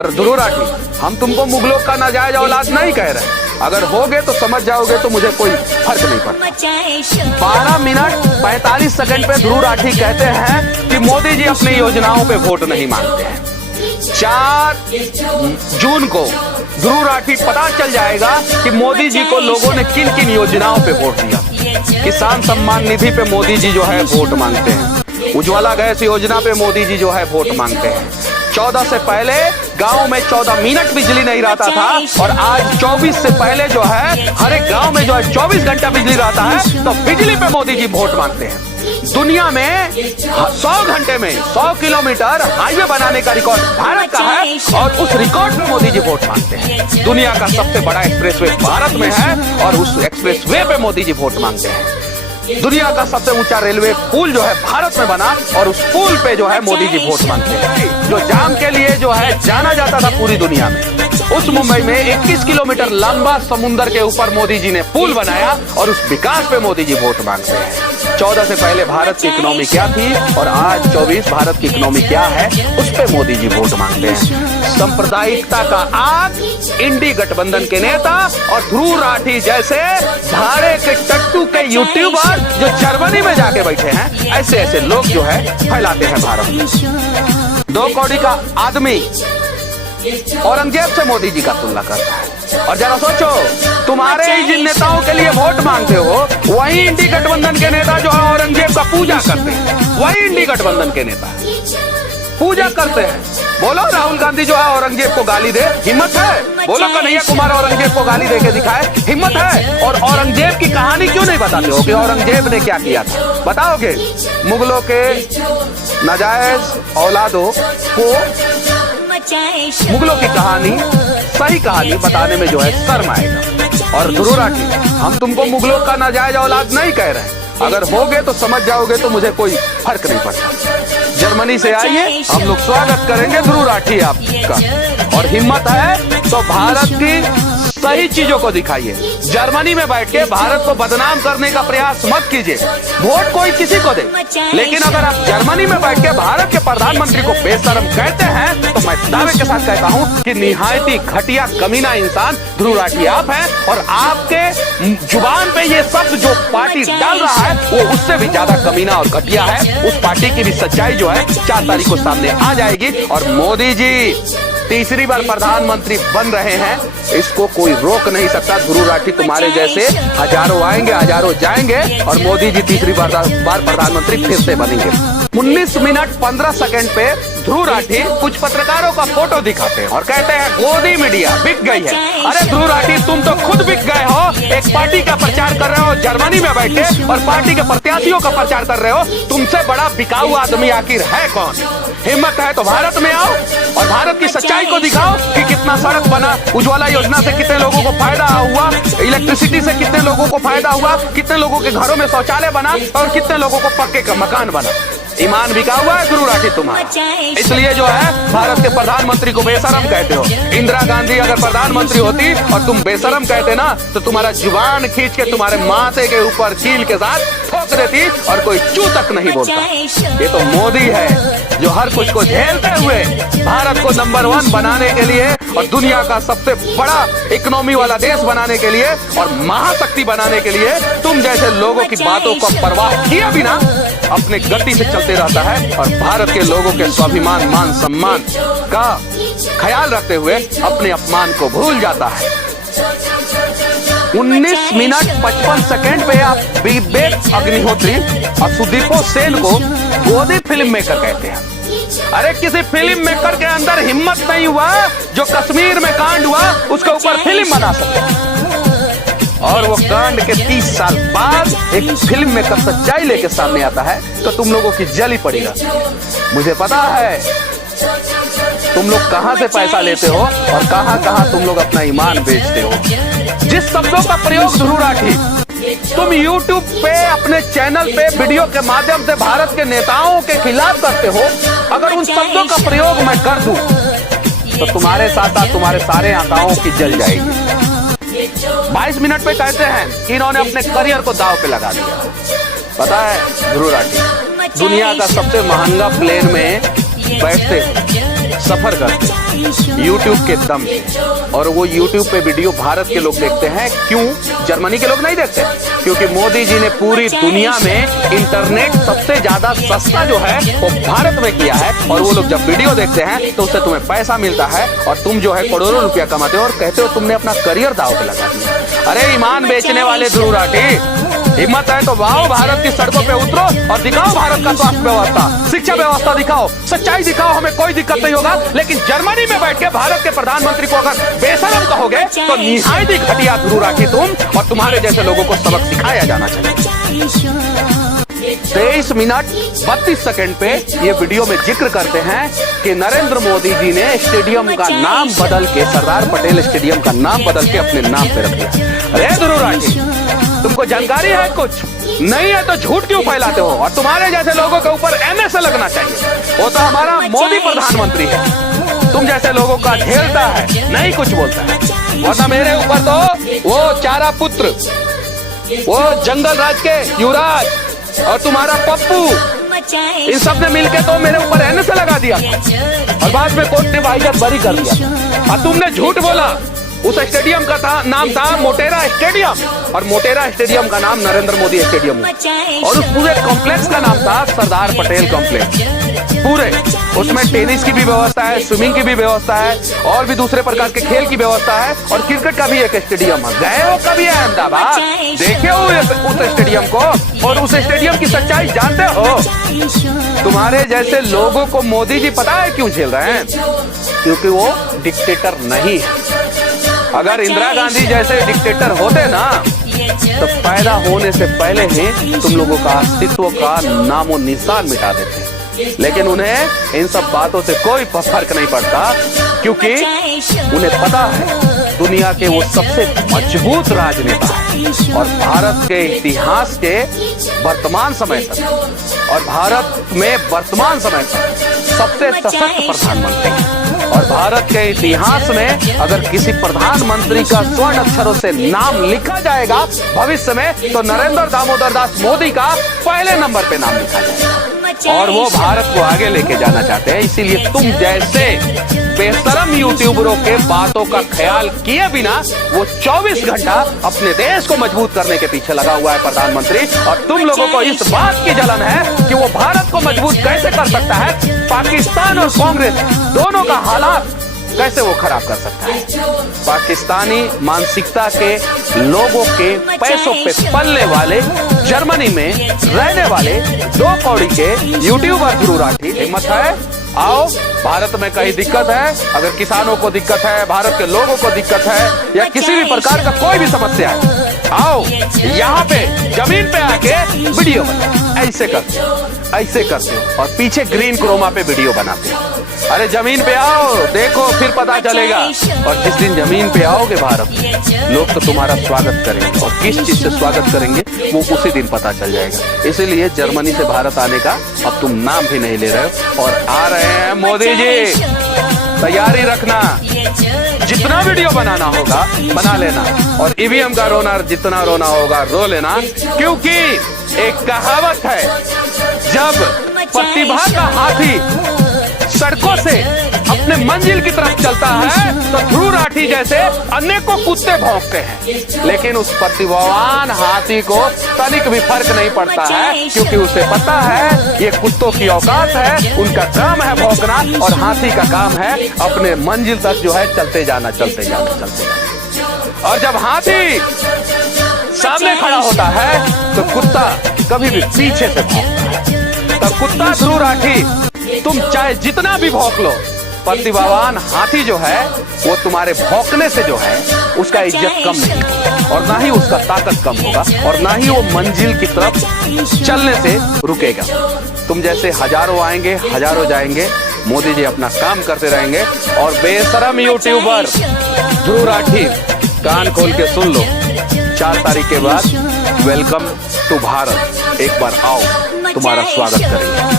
ध्रुव राठी, हम तुमको मुगलों का नाजायज औलाद नहीं कह रहे। अगर होगे तो समझ जाओगे तो मुझे कोई फर्क नहीं पड़ता। 12 मिनट 45 सेकंड पे ध्रुव राठी कहते हैं कि मोदी जी अपनी योजनाओं पे वोट नहीं मांगते हैं। 4 जून को ध्रुव राठी पता चल जाएगा कि मोदी जी को लोगों ने किन किन योजनाओं पे वोट दिया। किसान सम्मान निधि पे मोदी जी जो है वोट मांगते हैं। उज्ज्वला गैस योजना पे मोदी जी जो है वोट मांगते हैं। 14 से पहले गांव में 14 मिनट बिजली नहीं रहता था और आज 24 से पहले जो है हर एक गांव में जो है 24 घंटा बिजली रहता है। तो बिजली पे मोदी जी वोट मांगते हैं। दुनिया में 100 घंटे में 100 किलोमीटर हाईवे बनाने का रिकॉर्ड भारत का है और उस रिकॉर्ड पे मोदी जी वोट मांगते हैं। दुनिया का सबसे बड़ा एक्सप्रेसवे भारत में है और उस एक्सप्रेसवे पे मोदी जी वोट मांगते हैं। दुनिया का सबसे ऊंचा रेलवे पुल जो है भारत में बना और उस पुल पे जो है मोदी जी वोट मांगते हैं। जो जाम के लिए जो है जाना जाता था पूरी दुनिया में, उस मुंबई में 21 किलोमीटर लंबा समुद्र के ऊपर मोदी जी ने पुल बनाया और उस विकास पे मोदी जी वोट मांगते हैं। 14 से पहले भारत की इकोनॉमी क्या थी और आज 24 भारत की इकोनॉमी क्या है, उस पे मोदी जी वोट मांगते हैं। सांप्रदायिकता का आग, इंडी गठबंधन के नेता और ध्रुव राठी जैसे धारे के टट्टू के यूट्यूबर जो जर्मनी में जाके बैठे हैं, ऐसे ऐसे लोग जो है फैलाते हैं भारत में। 2 कौड़ी का आदमी औरंगजेब से मोदी जी का तुलना करता है। और जरा सोचो, तुम्हारे ही जिन नेताओं के लिए वोट मांगते हो वही इंडी गठबंधन के नेता जो है औरंगजेब का पूजा करते हैं। वही इंडी गठबंधन के नेता पूजा करते हैं। बोलो राहुल गांधी जो है औरंगजेब को गाली दे, हिम्मत है? बोलो कन्हैया कुमार औरंगजेब को गाली दे के दिखाए, हिम्मत है? और औरंगजेब की कहानी क्यों नहीं बताते हो कि औरंगजेब ने क्या किया था? बताओगे? मुगलों के नाजायज औलादों को मुगलों की कहानी, सही कहानी बताने में जो है शर्म आएगा। और ध्रुव राठी, हम तुमको मुगलों का नाजायज औलाद नहीं कह रहे। अगर होगे तो समझ जाओगे तो मुझे कोई फर्क नहीं पड़ता। जर्मनी से आइए, हम लोग स्वागत करेंगे ध्रुव राठी आपका। और हिम्मत है तो भारत की सही चीजों को दिखाइए। जर्मनी में बैठ के भारत को बदनाम करने का प्रयास मत कीजिए। वोट कोई किसी को दे, लेकिन अगर आप जर्मनी में बैठ के भारत के प्रधानमंत्री को बेशरम कहते हैं तो मैं दावे के साथ कहता हूं कि निहायती घटिया कमीना इंसान ध्रुव राठी आप हैं। और आपके जुबान पे ये शब्द जो पार्टी डाल रहा है वो उससे भी ज्यादा कमीना और घटिया है। उस पार्टी की भी सच्चाई जो है 4 तारीख को सामने आ जाएगी। और मोदी जी तीसरी बार प्रधानमंत्री बन रहे हैं, इसको कोई रोक नहीं सकता। ध्रुव राठी तुम्हारे जैसे हजारों आएंगे, हजारों जाएंगे और मोदी जी तीसरी बार प्रधानमंत्री फिर से बनेंगे। 19 मिनट 15 सेकंड पे ध्रुव राठी कुछ पत्रकारों का फोटो दिखाते हैं और कहते हैं गोदी मीडिया बिक गई है। अरे ध्रुव राठी, तुम तो खुद बिक गए हो। एक पार्टी का प्रचार कर रहे हो जर्मनी में बैठ के और पार्टी के प्रत्याशियों का प्रचार कर रहे हो। तुमसे बड़ा बिकाऊ आदमी आखिर है कौन? हिम्मत है तो भारत में आओ और भारत की सच्चाई को दिखाओ कि कितना सड़क बना, उज्ज्वला योजना से कितने लोगों को फायदा हुआ, इलेक्ट्रिसिटी से कितने लोगों को फायदा हुआ, कितने लोगों के घरों में शौचालय बना और कितने लोगों को पक्के का मकान बना। ईमान बिका हुआ है ध्रुव राठी तुम्हारा, इसलिए जो है भारत के प्रधानमंत्री को बेशरम कहते हो। इंदिरा गांधी अगर प्रधानमंत्री होती और तुम बेशरम कहते ना तो तुम्हारा जुबान खींच के तुम्हारे माथे के ऊपर कील के साथ ठोक देती और कोई चू तक नहीं बोलता। ये तो मोदी है जो हर कुछ को झेलते हुए भारत को नंबर 1 बनाने के लिए और दुनिया का सबसे बड़ा इकोनॉमी वाला देश बनाने के लिए और महाशक्ति बनाने के लिए तुम जैसे लोगों की बातों को परवाह किए बिना अपने गति से चलते रहता है और भारत के लोगों के स्वाभिमान, मान सम्मान का ख्याल रखते हुए अपने अपमान को भूल जाता है। 19 मिनट 55 सेकंड पे आप विवेक अग्निहोत्री और सुदीपो सेन को गोदी फिल्म मेकर कहते हैं। अरे किसी फिल्म मेकर के अंदर हिम्मत नहीं हुआ जो कश्मीर में कांड हुआ उसके ऊपर फिल्म बना सके। और वो कांड के 30 साल बाद एक फिल्म मेकर सच्चाई लेके सामने आता है तो तुम लोगों की जली पड़ेगा। मुझे पता है तुम लोग कहां से पैसा लेते हो और कहां कहां तुम लोग अपना ईमान बेचते हो। जिस शब्दों का प्रयोग ध्रुव राठी तुम YouTube पे अपने चैनल पे वीडियो के माध्यम से भारत के नेताओं के खिलाफ करते हो, अगर उन शब्दों का प्रयोग मैं कर दूं तो तुम्हारे साथ साथ तुम्हारे सारे आकाओं की जल जाएगी। 22 मिनट पे कहते हैं कि इन्होंने अपने करियर को दांव पे लगा दिया। पता है ध्रुव राठी, दुनिया का सबसे महंगा प्लेन में बैठते हो, सफर करते हैं यूट्यूब के दम से, और वो यूट्यूब पे वीडियो भारत के लोग देखते हैं। क्यों जर्मनी के लोग नहीं देखते? क्योंकि मोदी जी ने पूरी दुनिया में इंटरनेट सबसे ज्यादा सस्ता जो है वो भारत में किया है, और वो लोग जब वीडियो देखते हैं तो उससे तुम्हें पैसा मिलता है और तुम जो है करोड़ों रुपया कमाते हो और कहते हो तुमने अपना करियर दांव पे लगा दिया। अरे ईमान बेचने वाले ध्रुव राठी, हिम्मत है तो आओ भारत की सड़कों पे उतरो और दिखाओ भारत का स्वास्थ्य व्यवस्था, शिक्षा व्यवस्था दिखाओ, सच्चाई दिखाओ, हमें कोई दिक्कत नहीं होगा। लेकिन जर्मनी में बैठ के भारत के प्रधानमंत्री को अगर बेशरम कहोगे तो निहायत ही घटिया ध्रुव राठी तुम, और तुम्हारे जैसे लोगों को सबक सिखाया जाना चाहिए। 23 मिनट 32 सेकंड पे ये वीडियो में जिक्र करते हैं कि नरेंद्र मोदी जी ने स्टेडियम का नाम बदल के, सरदार पटेल स्टेडियम का नाम बदल के अपने नाम पे रख दिया। अरे ध्रुव राठी, तुमको जानकारी है कुछ? नहीं है तो झूठ क्यों फैलाते हो? और तुम्हारे जैसे लोगों के ऊपर एमएसए लगना चाहिए। वो तो हमारा मोदी प्रधानमंत्री है, तुम जैसे लोगों का झेलता है, नहीं कुछ बोलता है। वरना मेरे ऊपर तो वो चारा पुत्र, वो जंगल राज के युवराज और तुम्हारा पप्पू, इन सब ने मिलके तो मेरे ऊपर एमएसए लगा दिया और बाद में कोर्ट ने बाइज्जत बरी कर दिया। और तुमने झूठ बोला। उस स्टेडियम का नाम था मोटेरा स्टेडियम, और मोटेरा स्टेडियम का नाम नरेंद्र मोदी स्टेडियम, और उस पूरे कॉम्प्लेक्स का नाम था सरदार पटेल कॉम्प्लेक्स। पूरे उसमें टेनिस की भी व्यवस्था है, स्विमिंग की भी व्यवस्था है, और भी दूसरे प्रकार के खेल की व्यवस्था है, और क्रिकेट का भी एक स्टेडियम है। गए हो कभी अहमदाबाद? देखे हो उस स्टेडियम को? और उस स्टेडियम की सच्चाई जानते हो? तुम्हारे जैसे लोगों को मोदी जी पता है क्यों झेल रहे हैं? क्योंकि वो डिक्टेटर नहीं है। अगर इंदिरा गांधी जैसे डिक्टेटर होते ना तो पैदा होने से पहले ही तुम लोगों का अस्तित्व का नामो निशान मिटा देते। लेकिन उन्हें इन सब बातों से कोई फर्क नहीं पड़ता, क्योंकि उन्हें पता है दुनिया के वो सबसे मजबूत राजनेता है, और भारत के इतिहास के वर्तमान समय तक, और भारत में वर्तमान समय तक सबसे सशक्त प्रधानमंत्री है। और भारत के इतिहास में अगर किसी प्रधानमंत्री का स्वर्ण अक्षरों से नाम लिखा जाएगा भविष्य में, तो नरेंद्र दामोदर दास मोदी का पहले नंबर पे नाम लिखा जाएगा। और वो भारत को आगे लेके जाना चाहते हैं। इसीलिए तुम जैसे बेशरम यूट्यूबरों के बातों का ख्याल किए बिना वो 24 घंटा अपने देश को मजबूत करने के पीछे लगा हुआ है प्रधानमंत्री, और तुम लोगों को इस बात की जलन है कि वो भारत को मजबूत कैसे कर सकता है, पाकिस्तान और कांग्रेस दोनों का हालात कैसे वो खराब कर सकता है। पाकिस्तानी मानसिकता के लोगों के पैसों पे पलने वाले, जर्मनी में रहने वाले 2 कौड़ी के यूट्यूबर ध्रुव राठी, हिम्मत है आओ। भारत में कहीं दिक्कत है, अगर किसानों को दिक्कत है, भारत के लोगों को दिक्कत है, या किसी भी प्रकार का कोई भी समस्या है, आओ यहाँ पे जमीन पे आके वीडियो बनाओ। ऐसे करते हो और पीछे ग्रीन क्रोमा पे वीडियो बनाते हो। अरे जमीन पे आओ, देखो फिर पता चलेगा। और जिस दिन जमीन पे आओगे भारत, लोग तो तुम्हारा स्वागत करेंगे, और किस चीज से स्वागत करेंगे वो उसी दिन पता चल जाएगा। इसीलिए जर्मनी से भारत आने का अब तुम नाम भी नहीं ले रहे हो, और आ रहे हैं मोदी जी। तैयारी रखना, जितना वीडियो बनाना होगा बना लेना, और ईवीएम का रोना जितना रोना होगा रो लेना, क्योंकि एक कहावत है, जब प्रतिभा का हाथी सड़कों से अपने मंजिल की तरफ चलता है तो ध्रुव राठी जैसे अनेकों कुत्ते भौंकते हैं, लेकिन उस प्रतिभावान हाथी को तनिक भी फर्क नहीं पड़ता है, क्योंकि उसे पता है ये कुत्तों की औकात है, उनका काम है भौंकना, और हाथी का काम है अपने मंजिल तक जो है चलते जाना। और जब हाथी सामने खड़ा होता है तो कुत्ता कभी भी पीछे से भौंकता है। तब कुत्ता ध्रुव राठी, तुम चाहे जितना भी भौंक लो, प्रतिभावान हाथी जो है वो तुम्हारे भौंकने से जो है उसका इज्जत कम नहीं, और ना ही उसका ताकत कम होगा, और ना ही वो मंजिल की तरफ चलने से रुकेगा। तुम जैसे हजारों आएंगे, हजारों जाएंगे, मोदी जी अपना काम करते रहेंगे। और बेशरम यूट्यूबर ध्रुव राठी, कान खोल के सुन लो, 4 तारीख के बाद वेलकम टू भारत, एक बार आओ, तुम्हारा स्वागत करेंगे।